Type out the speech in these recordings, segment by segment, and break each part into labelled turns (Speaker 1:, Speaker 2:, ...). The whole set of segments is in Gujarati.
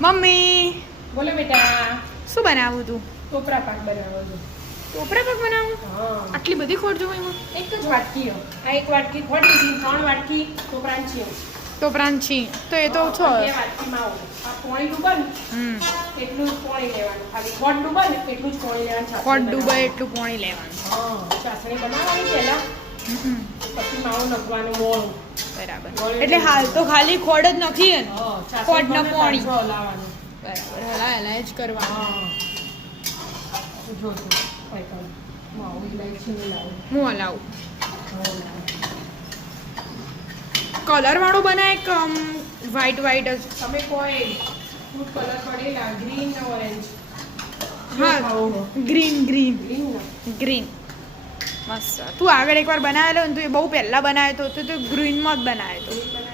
Speaker 1: મમ્મી!
Speaker 2: બોલો બેટા.
Speaker 1: શું બનાવું તું?
Speaker 2: ટોપરા પાક બનાવો છું.
Speaker 1: ટોપરા પાક બનાવું? આટલી બધી ખોટ જોવું એમાં
Speaker 2: એક જ વાટકી આ એક વાટકી ખોટ લીધી ત્રણ વાટકી ટોપરાન છી
Speaker 1: તો એ તો છો.
Speaker 2: બે વાટકી માવો આ પોણી ડૂબન
Speaker 1: હમ.
Speaker 2: એટલું જ પોણી લેવાનું. ખાલી ખોટ ડૂબન એટલું જ પોણી લેવાનું
Speaker 1: ખોટ ડૂબે એટલું પોણી લેવાનું.
Speaker 2: હા ચાસણી બનાવવાની પહેલા. પછી માવો નખવાનું મોળું
Speaker 1: બરાબર. એટલે હાલ તો ખાલી ખોડ જ નથી ને ખોડ ને પોણી. બરાબર હલા હલા જ કરવા
Speaker 2: હા.
Speaker 1: હલાવું. કલર વાળું બનાય કે વ્હાઈટ વ્હાઈટ જ.
Speaker 2: તમે કોઈ ફૂડ કલર પડેલા ગ્રીન ઓરેન્જ
Speaker 1: હા ગ્રીન ગ્રીન
Speaker 2: ગ્રીન
Speaker 1: ગ્રીન મસ્ત. તું આગળ એકવાર બનાવેલો ને તું એ બહુ પહેલાં બનાવ્યો તો તું ગ્રીનમાં જ બનાવ્યો તો.
Speaker 2: ગ્રીન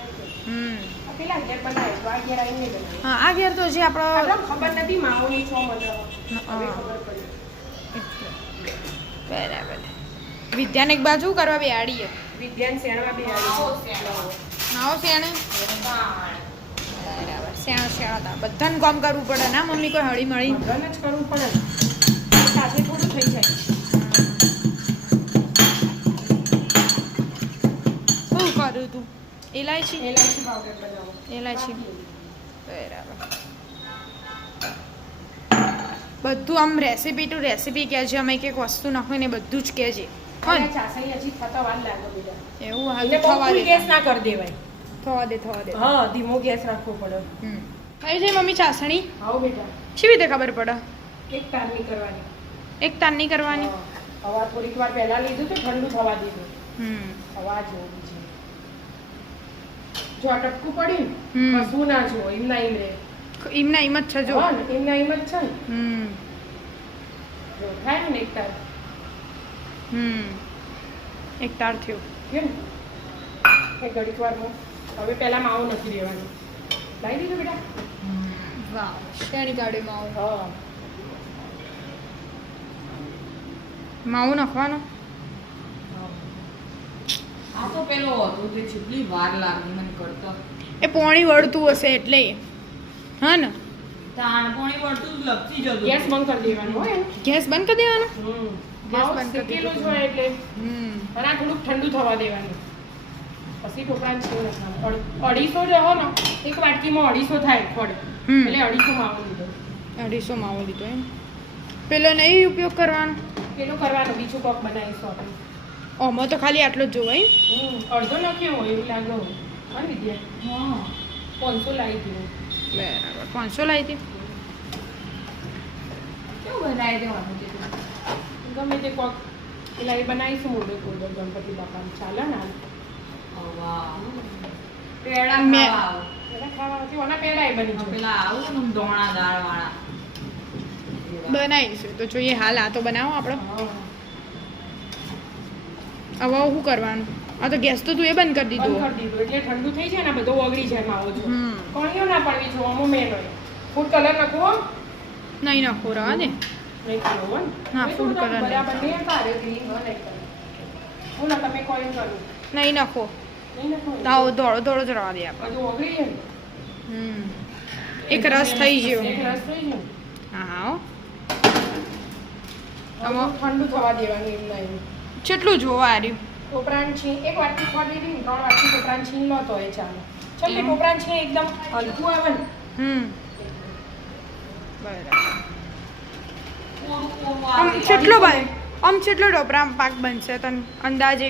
Speaker 1: હમ હા આ ઘેર તો જે આપણો
Speaker 2: ખબર નથી માહોની છો મને હવે
Speaker 1: હા.
Speaker 2: ખબર પડી.
Speaker 1: બરાબર. વિદ્યાને એક બાજુ કરવા બેહાડીએ
Speaker 2: વિદ્યાન શેણવા બી આવી
Speaker 1: શેણે. બરાબર શેણો? શેણો તા બધાને કામ કરવું પડે ના મમ્મી કોઈ હળી મળી
Speaker 2: બધાને જ કરવું પડે સાથે થોડું થઈ જાય.
Speaker 1: તું ઇલાયચી
Speaker 2: પાવડર બનાવો.
Speaker 1: ઇલાયચી બરાબર. બધું આમ રેસીપી ટુ રેસીપી કહેજે અમે અમે કંઈક વસ્તુ નાખો ને બધું જ
Speaker 2: કહેજે
Speaker 1: એવું હાલ થવા દે.
Speaker 2: ગેસ ના કરી દેવાય.
Speaker 1: થવા દે થવા દે.
Speaker 2: હા ધીમો ગેસ રાખવો પડે.
Speaker 1: હમ. થઈ જાય મમ્મી ચાસણી?
Speaker 2: આવો બેટા.
Speaker 1: કેવી રીતે ખબર પડે?
Speaker 2: એક તારની કરવાની.
Speaker 1: એક તારની કરવાની.
Speaker 2: હવા થોડીક વાર પહેલા લીધું તો ઠંડુ થવા દીધું.
Speaker 1: હમ.
Speaker 2: હવા જોવી છે. જો આ ટપકું પડ્યું ને કશું ના જો એમ ના એમ રે.
Speaker 1: એમના એમ જ છે જો.
Speaker 2: હા ને એમ જ છે ને. જો થાય ને એક તાર.
Speaker 1: હમ. એક તાર થયો.
Speaker 2: કેમ? એ ઘડીક વારમાં હવે પહેલા માવો નથી રહેવાનું. લાવી દીધું બેટા?
Speaker 1: વાહ શેની ગાડી માવો
Speaker 2: હા.
Speaker 1: માવો નાખવાનો?
Speaker 3: આ તો પેલો હતો તે કેટલી વાર લાગી મને કરતો.
Speaker 1: એ પોણી વળતું હશે એટલે. હા ને?
Speaker 3: તાણ પોણી વળતું જ લપસી જતું.
Speaker 2: ગેસ બંધ કરી દેવાનો હોય
Speaker 1: ગેસ બંધ કરી દેવાનો?
Speaker 2: હમ.
Speaker 1: ગેસ બંધ કરી
Speaker 2: દેવાનો. જ હોય એટલે.
Speaker 1: હમ.
Speaker 2: અને આ થોડુંક ઠંડુ થવા દેવાનું. પછી ટોપરાને છે અઢીસો જ હો ને? એક વાટકીમાં અઢીસો થાય ખોડ એટલે અઢીસો માવો લીધો.
Speaker 1: અઢીસો માવો લીધો એમ. પેલો નહીં ઉપયોગ કરવાનો?
Speaker 2: પેલો કરવાનું બીજું કોક બનાવીશું આપણે.
Speaker 1: આમાં તો ખાલી આટલો જ જોવાય
Speaker 2: હમ અડધો નાખ્યો હોય એવું લાગે હા વિદ્યા? પાંચસો લાવી દીધું
Speaker 1: બરાબર પાંચસો લાવી
Speaker 3: કેવું બનાવી દેવાનું
Speaker 2: ગમે તે કોક પેલા એ બનાવીશું મોઢે કોડો ગણપતિ બાપાને. ચાલે ને
Speaker 3: પેડા
Speaker 1: મેં-
Speaker 3: ખાવા
Speaker 2: પહેલા એ બની
Speaker 3: પેલા આવું દોણા દાળ વાળા
Speaker 1: બનાવીશું તો જોઈએ હાલ આ તો બનાવો આપણે. હવે શું કરવાનું? આ તો ગેસ તો તું એ બંધ કરી
Speaker 2: બંધ
Speaker 1: દીધું
Speaker 2: કરી દીધું એટલે ઠંડુ થઈ જાય ને બધો ઓગળી જાય માવો જો. કોણીઓ ના પડવી જો અમો મેન હોય. ફૂડ કલર નાખવો
Speaker 1: નહીં નાખો રવા
Speaker 2: નહીં કરવો ને.
Speaker 1: હા, ફૂડ નહીં.
Speaker 2: બરાબર નહીં કાઢે ગ્રીન હોય નહીં હું ના તમે કોઈ કરું?
Speaker 1: નહીં નાખો.
Speaker 2: નહીં
Speaker 1: તાવ ધોળો ધોળો જ રવા દે આપણે.
Speaker 2: બધું ઓગળી જાય
Speaker 1: હમ. એક રસ થઈ ગયો.
Speaker 2: એક રસ થઈ ગયો.
Speaker 1: હા હા.
Speaker 2: ઠંડુ થવા દેવાનું એમ ના એમ
Speaker 1: કેટલું જોવા રહ્યું?
Speaker 2: ટોપરાન છીણ એક વાટકી ખોટ દીધી ત્રણ વાટકી ટોપરાન છીન લો તો એ ચાલે. ચાલ કે? ટોપરાન એકદમ હલકું આવે ને.
Speaker 1: હમ. બરાબર. આમ. કેટલો ભાઈ? આમ કેટલો ઢોપરા પાક બનશે તને અંદાજે?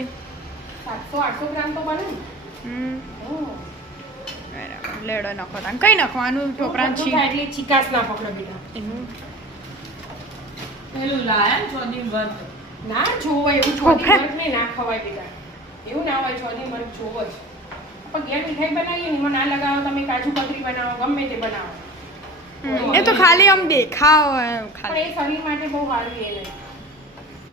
Speaker 2: સાતસો આઠસો ગ્રામ તો બને
Speaker 1: હમ. બરાબર. લેડો નાખો તાન. કઈ નાખવાનું ટોપરા
Speaker 2: ઠંડુ એટલે ચિકાસ ના પકડો બેટા.
Speaker 3: પેલું લાયા ચોદી વર્ગ
Speaker 2: ના જોવાય એવું છોડી મર્ગ ને ખવાય બેટા. એવું ના હોય છોડી મર્ગ જોવો જ. પણ ઘેર મીઠાઈ બનાવીએ ને એમાં ના લગાવો તમે કાજુ કતરી બનાવો ગમે તે બનાવો.
Speaker 1: એ તો ખાલી આમ દેખાવ ખાલી
Speaker 2: એ શરીર માટે બહુ સારું એ નહીં